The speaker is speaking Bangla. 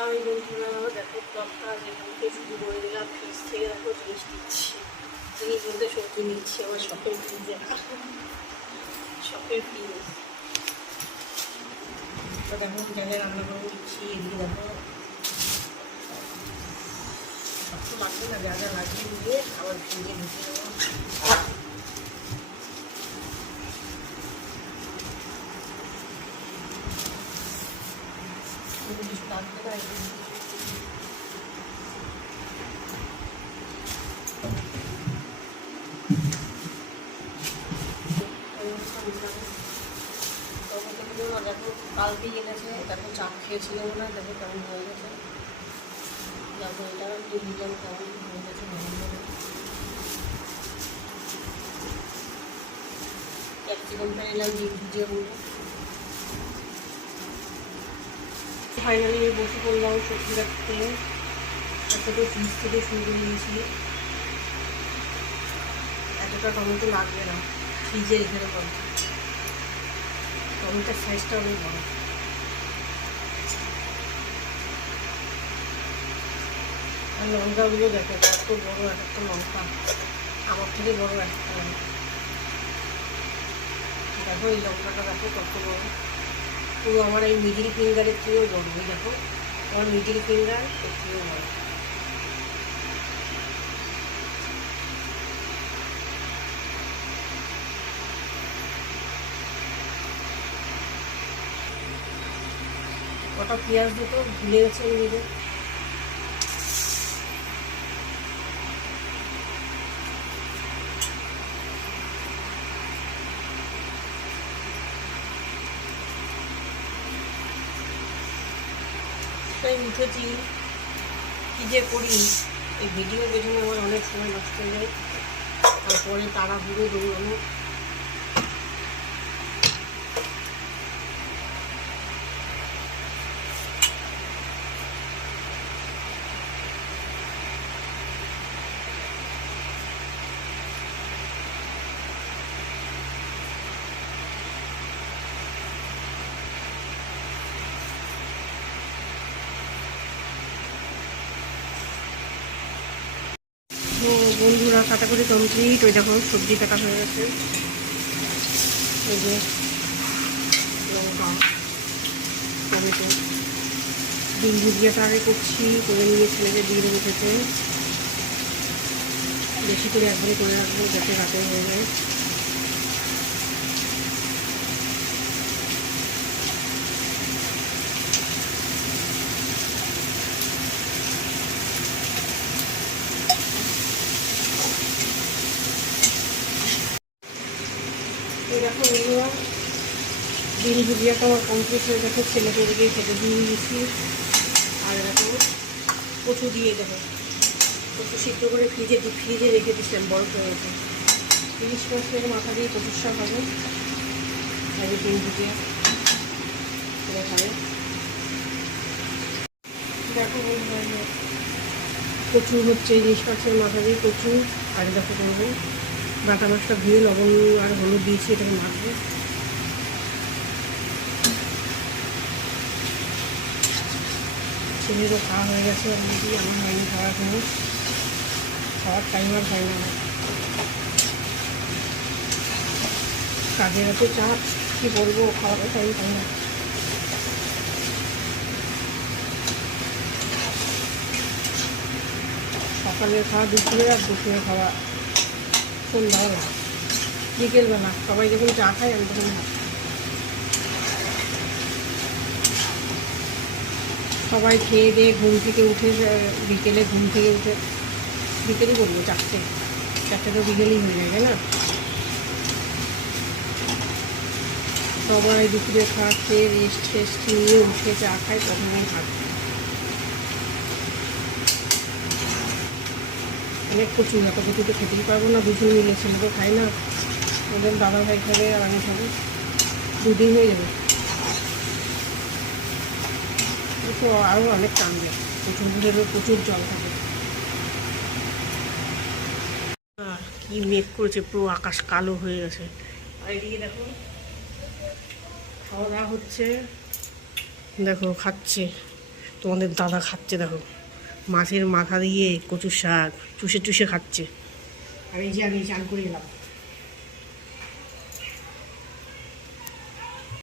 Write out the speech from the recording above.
আমি বন্ধুরা দেখো ব্লগটা যেখান থেকে শুরু করে দিলাম, ফ্রিজ থেকে দেখো জিনিস দিচ্ছি। জিনিস বলতে সবজি নিচ্ছি আমার শখের ফ্রিজে, শখের ফ্রিজ। তো দেখো জায়গায় রান্না করে দিচ্ছি। এদিকে দেখো সব তো লাগবে না, যা যা লাগিয়ে দিয়ে আবার ফ্রিজে ঢুকে দেবো। কিছু লাগবে না, দেখো কালকে এনেছে, দেখো চাপ খেয়েছিল না, দেখো কেমন হয়ে গেছে। দেখো এটা দিলাম কেমন হয়ে গেছে ক্যাপসিকামটা এলাম ডিম ভিজিয়ে বলবো। ফাইনালি বসে পড়লাম সবজি রাখতে। একটা তো ফ্রিজ থেকে শুরু করে দিয়েছি। এতটা টমেটো লাগবে না, ফ্রিজে রেখে দেবো। টমেটোর সাইজটা অনেক বড়। আর লঙ্কাগুলো দেখো কত বড়, একটা লঙ্কা আমার থেকে বড় একটা। দেখো এই লঙ্কাটা দেখো কত বড়, পুরো আমার এই মিডিল ফিঙ্গারের থেকেও বড়। ওই দেখো আমার মিডিল ফিঙ্গার এর থেকেও বড়। কটা পেঁয়াজ দিত ভুলে গেছে নিজে। উঠেছি কী যে করি, এই ভিডিও পেছনে আমার অনেক সময় নষ্ট হয়ে যায়। তারপরে তাড়াহুড়ো দৌড়ানো। তো বন্ধুরা কাটাকুটি কমপ্লিট। ওই দেখো সবজি কাটা হয়ে গেছে। ওই যে লঙ্কা, টমেটো, ডিম ভুজিয়াটা আগে করছি, করে নিয়ে ছেলেকে দিয়ে দেবো খেতে। বেশি করে একবারে করে রাখবো যাতে রাতে হয়ে যায়। এই দেখো বন্ধুরা ডিম ভুজিয়াটা আমার কমপ্লিট হয়ে গেছে, ছেলেকে দিকে খেতে দিয়ে দিয়েছি। আর দেখো কচু দিয়ে দেবো, কচু সিদ্ধ করে ফ্রিজে রেখে দিচ্ছিলাম, বরফ হয়ে গেছে। ইলিশ মাছের মাথা দিয়ে কচুর শাক হবে, আর ডিম ভুজিয়া খাবে। দেখো কচু হচ্ছে ইলিশ মাছের মাথা দিয়ে কচু। আর দেখো করবো বাটা মাছটা ধুয়ে লবণ আর হলুদ দিয়েছি, এটাকে মাখবো। ছেলেরও খাওয়া হয়ে গেছে অলরেডি, আমার হয়নি খাওয়ার কোনো, খাওয়ার টাইম আর হয় না। কাজের এত চাপ, কী বলবো, খাওয়ার টাইম পাই না। সকালের খাওয়া দুপুরে, আর দুপুরে খাওয়া সন্ধ্যাবেলা, বিকেলবেলা। সবাই যখন চা খায় আমি তখন সবাই খেয়ে দিয়ে ঘুম থেকে উঠে, বিকেলে ঘুম থেকে উঠে, বিকেলই বলবো চারটে তো বিকেলই হয়ে যায়, তাই না? সবাই দুপুরে খাওয়া খেয়ে রেস্ট টেস্ট নিয়ে উঠে চা খায়, তখনই ভাত। অনেক কচু, এত কচু তো খেতেই পারবো না, দুজন মিলে, ছেলে তো খায় না, ওদের দাদা ভাই খাবে আর আমি খাবো, দুদিন হয়ে যাবে। তো আরও অনেক টানবে, কচুগুলোরও প্রচুর জল থাকে। কি মেঘ করেছে, পুরো আকাশ কালো হয়ে গেছে। আর এদিকে দেখো খাওয়া দাওয়া হচ্ছে, দেখো খাচ্ছে। তো তোমাদের দাদা খাচ্ছে দেখো, মাছের মাথা দিয়ে কচুর শাক চুষে চুষে খাচ্ছে। আর এই যে আমি চান করে এলাম।